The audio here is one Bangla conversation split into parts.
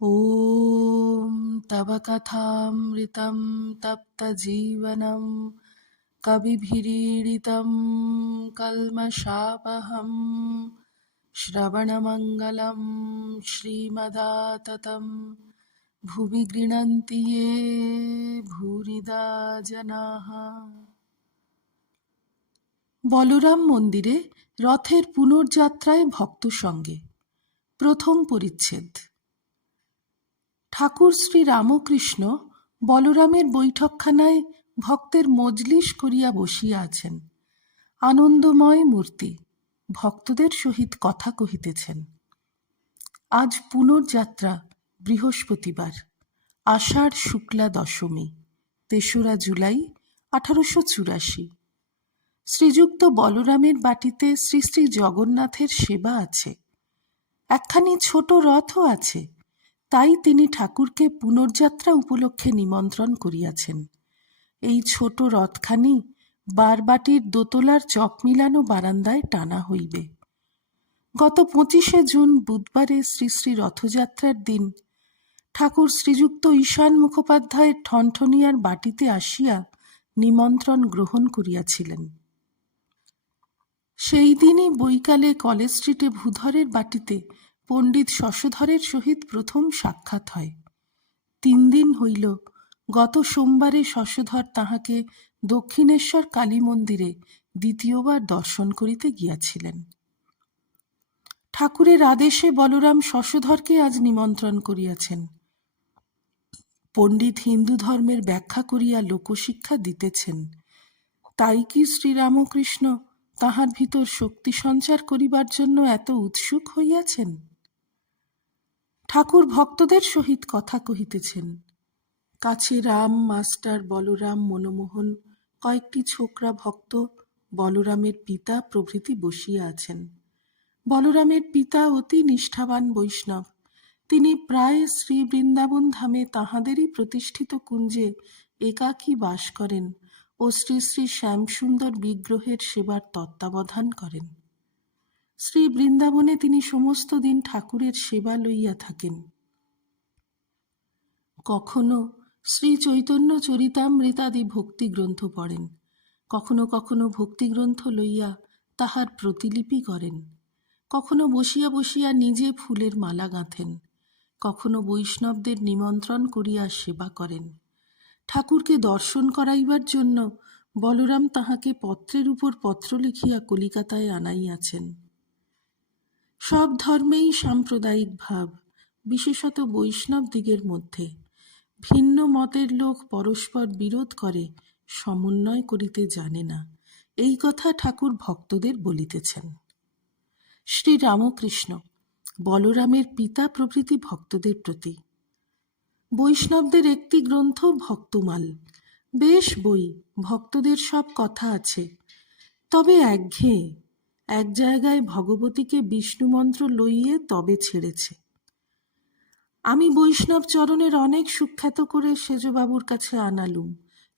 ॐ तव कथामृतं तप्तजीवनं कविभिरीडितं कल्मषापहं श्रवणमङ्गलं श्रीमदाततं भुवि गृह्णन्ति ये भूरिदा जनाः। বলরাম মন্দিরে রথের পুনর্যাত্রায় ভক্ত সঙ্গে প্রথম পরিচ্ছেদ। ঠাকুর শ্রী রামকৃষ্ণ বলরামের বৈঠকখানায় ভক্তের মজলিস করিয়া বসিয়া আছেন। আনন্দময় মূর্তি ভক্তদের সহিত কথা কহিতেছেন। আজ পুনর্যাত্রা, বৃহস্পতিবার, আষাঢ় শুক্লা দশমী, ৩রা জুলাই ১৮৮৪। শ্রীযুক্ত বলরামের বাটিতে শ্রী শ্রী জগন্নাথের সেবা আছে, একখানি ছোট রথও আছে। তাই তিনি ঠাকুরকে পুনর্যাত্রা উপলক্ষে নিমন্ত্রণ করিয়াছেন। এই ছোট রথখানি বারবাটির দোতলার চক মিলানো বারান্দায় টানা হইবে। গত ২৫শে জুন বুধবারে শ্রী শ্রী রথযাত্রার দিন ঠাকুর শ্রীযুক্ত ঈশান মুখোপাধ্যায়ের ঠনঠনিয়ার বাটিতে আসিয়া নিমন্ত্রণ গ্রহণ করিয়াছিলেন। সেই দিনই বৈকালে কলেজ স্ট্রিটে ভূধরের বাটিতে পণ্ডিত শশধরের সহিত প্রথম সাক্ষাৎ হয়। ৩ দিন হইল গত সোমবারে শশধর তাহাকে দক্ষিণেশ্বর কালী মন্দিরে দ্বিতীয়বার দর্শন করিতে গিয়াছিলেন। ঠাকুরের আদেশে বলরাম শশধরকে আজ নিমন্ত্রণ করিয়াছেন। পণ্ডিত হিন্দু ধর্মের ব্যাখ্যা করিয়া লোকশিক্ষা দিতেছেন। তাই কি শ্রীরামকৃষ্ণ তাহার ভিতর শক্তি সঞ্চার করিবার জন্য এত উৎসুক হইয়াছেন? ঠাকুর ভক্তদের সহিত কথা কহিতেছেন। কাছে রাম, মাস্টার, বলরাম, মনমোহন, কয়েকটি ছোকরা ভক্ত, বলরামের পিতা প্রভৃতি বসিয়া আছেন। বলরামের পিতা অতি নিষ্ঠাবান বৈষ্ণব। তিনি প্রায় শ্রী বৃন্দাবন ধামে তাঁহাদেরই প্রতিষ্ঠিত কুঞ্জে একাকী বাস করেন ও শ্রী শ্রী শ্যামসুন্দর বিগ্রহের সেবার তত্ত্বাবধান করেন। শ্রী বৃন্দাবনে তিনি সমস্ত দিন ঠাকুরের সেবা লইয়া থাকেন। কখনো শ্রী চৈতন্য চরিতামৃতাদি ভক্তিগ্রন্থ পড়েন, কখনো কখনো ভক্তিগ্রন্থ লইয়া তাহার প্রতিলিপি করেন, কখনো বসিয়া বসিয়া নিজে ফুলের মালা গাঁথেন, কখনো বৈষ্ণবদের নিমন্ত্রণ করিয়া সেবা করেন। ঠাকুরকে দর্শন করাইবার জন্য বলরাম তাহাকে পত্রের উপর পত্র লিখিয়া কলিকাতায় আনাইয়াছেন। সব ধর্মেই সাম্প্রদায়িক ভাব, বিশেষত বৈষ্ণব দিগের মধ্যে। ভিন্ন মতের লোক পরস্পর বিরোধ করে, সমন্বয় করিতে জানে না, এই কথা ঠাকুর ভক্তদের বলিতেছেন। শ্রী রামকৃষ্ণ বলরামের পিতা প্রভৃতি ভক্তদের প্রতি। বৈষ্ণবদের একটি গ্রন্থ ভক্তমাল, বেশ বই, ভক্তদের সব কথা আছে, তবে একঘেয়ে। এক জায়গায় ভগবতীকে বিষ্ণু মন্ত্র লইয়ে তবে ছেড়েছে। আমি বৈষ্ণব চরণের অনেক সুখ্যাত করে সেজবাবুর কাছে আনালুম।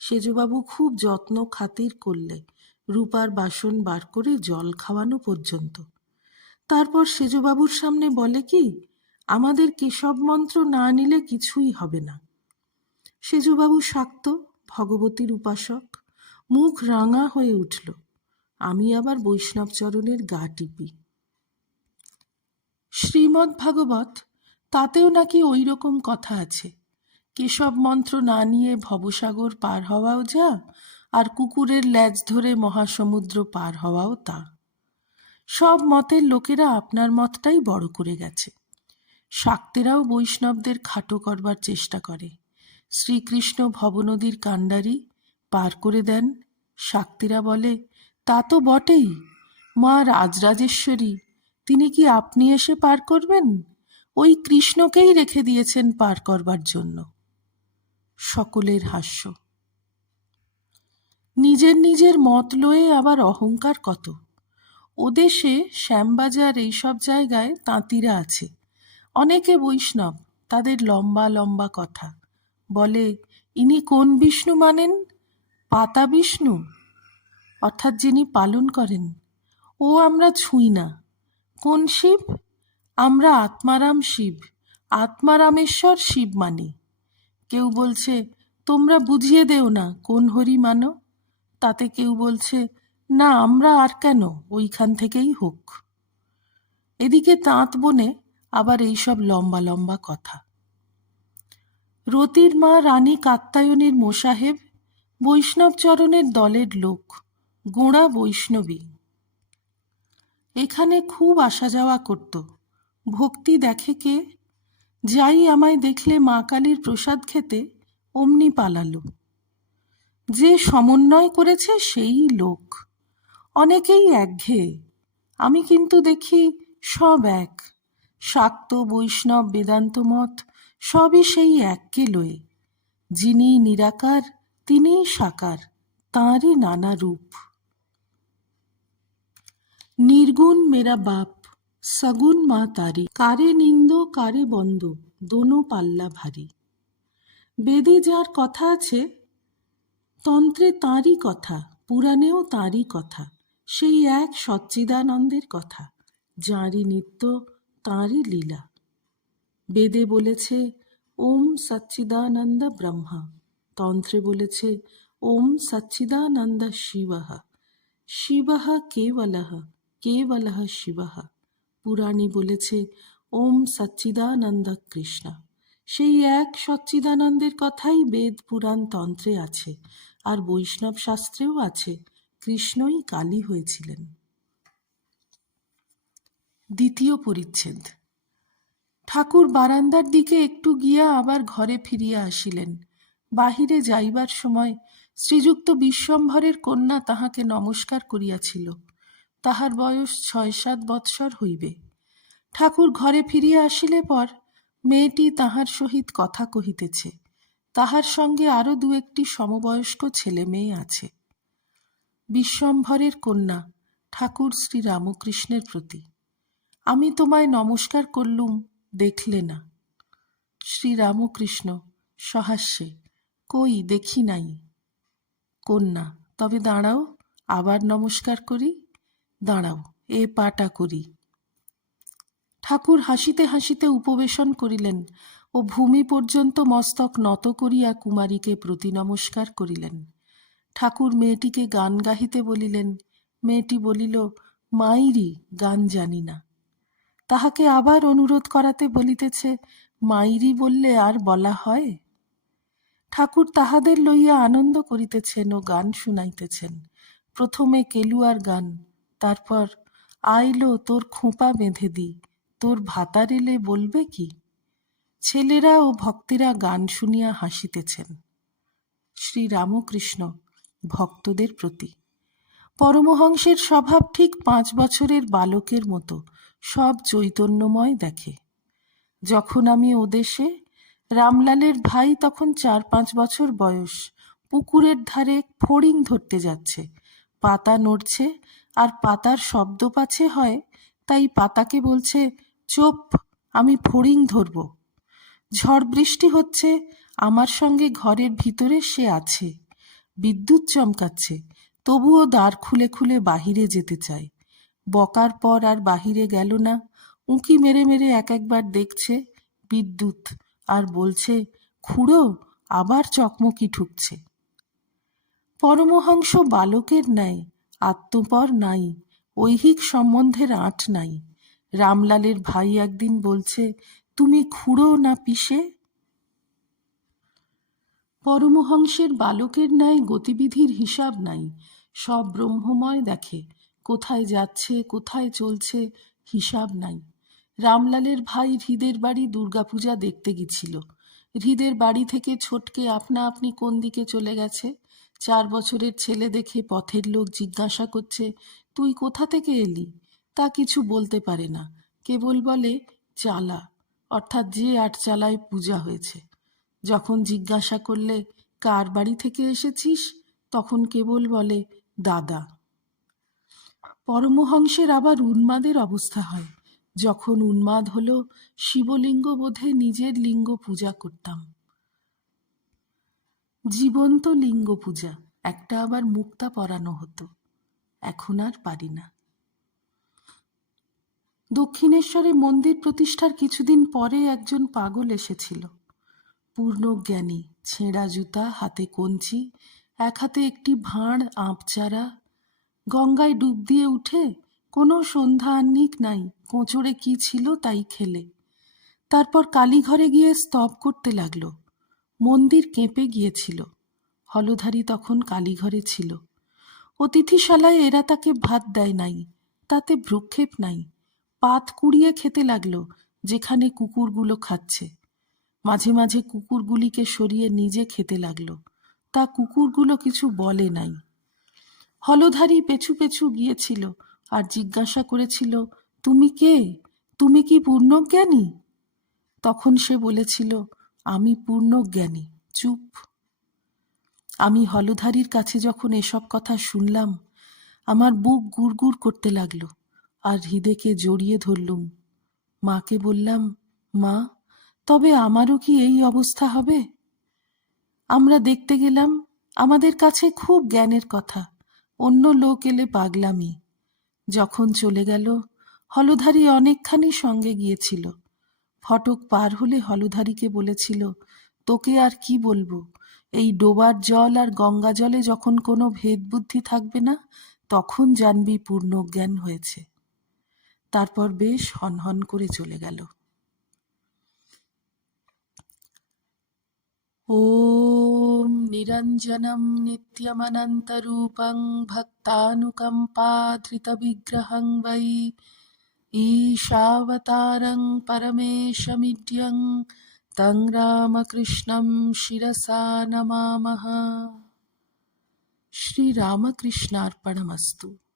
সেজবাবু খুব যত্ন খাতির করলে, রূপার বাসন বার করে জল খাওয়ানো পর্যন্ত। তারপর সেজবাবুর সামনে বলে কি, আমাদের কেশব মন্ত্র না নিলে কিছুই হবে না। সেজবাবু শাক্ত, ভগবতীর উপাসক। মুখ রাঙা হয়ে উঠল। আমি আবার বৈষ্ণব চরণের গা টিপি। শ্রীমদ্ ভাগবত, তাতেও নাকি ওই রকম কথা আছে। কেশব মন্ত্র না নিয়ে ভবসাগর পার হওয়াও যা, আর কুকুরের ল্যাজ ধরে মহাসমুদ্র পার হওয়াও তা। সব মতের লোকেরা আপনার মতটাই বড় করে গেছে। শাক্তেরাও বৈষ্ণবদের খাটো করবার চেষ্টা করে। শ্রীকৃষ্ণ ভবনদীর কাণ্ডারি পার করে দেন, শাক্তেরা বলে তা তো বটেই, মা রাজরাজেশ্বরী, তিনি কি আপনি এসে পার করবেন? ওই কৃষ্ণকেই রেখে দিয়েছেন পার করবার জন্য। সকলের হাস্য। নিজের নিজের মত লয়ে আবার অহংকার কত। ওদেশে শ্যামবাজার এইসব জায়গায় তাঁতিরা আছে, অনেকে বৈষ্ণব, তাদের লম্বা লম্বা কথা। বলে, ইনি কোন বিষ্ণু মানেন? পাতা বিষ্ণু, অর্থাৎ যিনি পালন করেন, ও আমরা ছুঁই না। কোন শিব? আমরা আত্মারাম শিব, আত্মারামেশ্বর শিব মানি। কেউ বলছে তোমরা বুঝিয়ে দেও না কোন হরি মানো। তাতে কেউ বলছে না, আমরা আর কেন, ওইখান থেকেই হোক। এদিকে তাঁত বনে আবার এইসব লম্বা লম্বা কথা। রতির মা রানী কাত্যায়নীর মোসাহেব বৈষ্ণবচরণের দলের লোক, গোঁড়া বৈষ্ণবী। এখানে খুব আসা যাওয়া করত। ভক্তি দেখে কে, যাই আমায় দেখলে মা কালীর প্রসাদ খেতে অমনি পালালো। যে সমন্বয় করেছে সেই লোক। অনেকেই একঘেয়ে, আমি কিন্তু দেখি সব এক। শাক্ত বৈষ্ণব বেদান্ত মত সবই সেই এককে লয়ে। যিনি নিরাকার তিনিই সাকার, তাঁরই নানা রূপ। নির্গুণ মেরা বাপ, সগুণ মা তারি, কারে নিন্দ কারে বন্দ, দোনো পাল্লা ভারী। বেদে যার কথা আছে, তন্ত্রে তাঁরই কথা, পুরাণেও তাঁরই কথা, সেই এক সচ্চিদানন্দের কথা, যাঁরই নিত্য তাঁরই লীলা। বেদে বলেছে ওম সচ্চিদানন্দ ব্রহ্মা, তন্ত্রে বলেছে ওম সচ্চিদানন্দ শিবঃ, শিবঃ কেবলঃ, কেবলঃ শিবঃ। পুরাণে বলেছে ওম সচ্চিদানন্দ কৃষ্ণ। সেই এক সচ্চিদানন্দের কথাই বেদ পুরাণ তন্ত্রে আছে, আর বৈষ্ণব শাস্ত্রেও আছে। কৃষ্ণই কালী হয়েছিলেন। দ্বিতীয় পরিচ্ছেদ। ঠাকুর বারান্দার দিকে একটু গিয়া আবার ঘরে ফিরিয়া আসিলেন। বাহিরে যাইবার সময় শ্রীযুক্ত বিশ্বম্ভরের কন্যা তাহাকে নমস্কার করিয়াছিল। তাহার বয়স ৬-৭ বৎসর হইবে। ঠাকুর ঘরে ফিরিয়া আসিলে পর মেয়েটি তাহার সহিত কথা কহিতেছে। তাহার সঙ্গে আরও ২-১টি সমবয়স্ক ছেলে মেয়ে আছে। বিশ্বম্ভরের কন্যা ঠাকুর শ্রীরামকৃষ্ণের প্রতি, আমি তোমায় নমস্কার করলুম, দেখলে না। শ্রীরামকৃষ্ণ সহাস্যে, কই দেখি নাই। কন্যা, তবে দাঁড়াও, আবার নমস্কার করি। দাঁড়াও, এ পাটা করি। ঠাকুর হাসিতে হাসিতে উপবেশন করিলেন ও ভূমি পর্যন্ত মস্তক নত করিয়া কুমারীকে প্রতি নমস্কার করিলেন। ঠাকুর মেয়েটিকে গান গাহিতে বলিলেন। মেয়েটি বলিল, মাইরি, গান জানি না। তাহাকে আবার অনুরোধ করাতে বলিতেছে, মাইরি বললে আর বলা হয়? ঠাকুর তাহাদের লইয়া আনন্দ করিতেছেন ও গান শুনাইতেছেন। প্রথমে কেলুয়ার গান, তারপর আইলো তোর খোঁপা বেঁধে দি, তোর ভাতার এলে বলবে কি। ছেলেরা ও ভক্তেরা গান শুনিয়া হাসিতেছেন। শ্রীরামকৃষ্ণ ভক্তদের প্রতি। পরমহংসের স্বভাব ঠিক ৫ বছরের বালকের মতো, সব চৈতন্যময় দেখে। যখন আমি ওদেশে, রামলালের ভাই তখন ৪-৫ বছর বয়স, পুকুরের ধারে ফড়িং ধরতে যাচ্ছে। পাতা নড়ছে আর পাতার শব্দ পাছে হয়, তাই পাতাকে বলছে, চোপ, আমি ফড়িং ধরব। ঝড় বৃষ্টি হচ্ছে, আমার সঙ্গে ঘরের ভিতরে সে আছে। বিদ্যুৎ চমকাচ্ছে, তবুও দ্বার খুলে খুলে বাহিরে যেতে চায়। বকার পর আর বাহিরে গেল না। উঁকি মেরে মেরে একবার দেখছে বিদ্যুৎ, আর বলছে, খুড়ো, আবার চকমকি ঠুকছে। পরমহংস বালকের ন্যায়, আত্মপর নাই, ঐহিক সম্বন্ধের আঁট নাই। রামলালের ভাই একদিন বলছে, তুমি খুড়ো না পিসে? পরমহংসের বালকের ন্যায় গতিবিধির হিসাব নাই, সব ব্রহ্মময় দেখে। কোথায় যাচ্ছে, কোথায় চলছে, হিসাব নাই। রামলালের ভাই হৃদের বাড়ি দুর্গাপূজা দেখতে গেছিল। হৃদের বাড়ি থেকে ছোটকে আপনা আপনি কোন দিকে চলে গেছে। ৪ বছরের ছেলে দেখে পথের লোক জিজ্ঞাসা করছে, তুই কোথা থেকে এলি? তা কিছু বলতে পারে না, কেবল বলে চালা, অর্থাৎ যে ৮ চালায় পূজা হয়েছে। যখন জিজ্ঞাসা করলে কার বাড়ি থেকে এসেছিস, তখন কেবল বলে দাদা। পরমহংসের আবার উন্মাদের অবস্থা হয়। যখন উন্মাদ হলো, শিবলিঙ্গ বোধে নিজের লিঙ্গ পূজা করতাম। জীবন্ত লিঙ্গ পূজা, একটা আবার মুক্তা পরানো হতো। এখন আর পারি না। দক্ষিণেশ্বরে মন্দির প্রতিষ্ঠার কিছুদিন পরে একজন পাগল এসেছিল। পূর্ণজ্ঞানী, ছেঁড়া জুতা, হাতে কঞ্চি, এক হাতে একটি ভাঁড় আঁপচারা। গঙ্গায় ডুব দিয়ে উঠে কোনো সন্ধ্যা আহ্নিক নাই, কোঁচড়ে কি ছিল তাই খেলে। তারপর কালীঘরে গিয়ে স্তব করতে লাগলো। মন্দির কেঁপে গিয়েছিল। হলধারী তখন কালীঘরে ছিল। অতিথিশালায় এরা তাকে ভাত দেয় নাই, তাতে ভ্রুক্ষেপ নাই। পাত কুড়িয়ে খেতে লাগলো যেখানে কুকুরগুলো খাচ্ছে। মাঝে মাঝে কুকুরগুলিকে সরিয়ে নিজে খেতে লাগলো, তা কুকুরগুলো কিছু বলে নাই। হলধারী পেছু পেছু গিয়েছিল আর জিজ্ঞাসা করেছিল, তুমি কে? তুমি কি পূর্ণজ্ঞানী? তখন সে বলেছিল, আমি পূর্ণজ্ঞানী। চুপ। আমি হলধারীর কাছে যখন এসব কথা শুনলাম, আমার বুক গুড়গুড় করতে লাগলো আর হৃদেকে জড়িয়ে ধরলুম। মাকে বললাম, মা, তবে আমারও কি এই অবস্থা হবে? আমরা দেখতে গেলাম, আমাদের কাছে খুব জ্ঞানের কথা, অন্য লোক এলে পাগলামি। যখন চলে গেল, হলধারী অনেকখানি সঙ্গে গিয়েছিল। ফটক পার হলে হলধারীকে বলেছিল, তোকে আর কি বলবো, এই ডোবার জল আর গঙ্গা জলে যখন কোনো ভেদ বুদ্ধি থাকবে না, তখন জানবি পূর্ণজ্ঞান হয়েছে। তারপর বেশ হনহন করে চলে গেল। ॐ निरञ्जनं नित्यमनन्तरूपं भक्तानुकम्पाधृतविग्रहं वै ईशावतारं परमेशमिड्यं तं रामकृष्णं शिरसा नमामः। श्रीरामकृष्णार्पणमस्तु।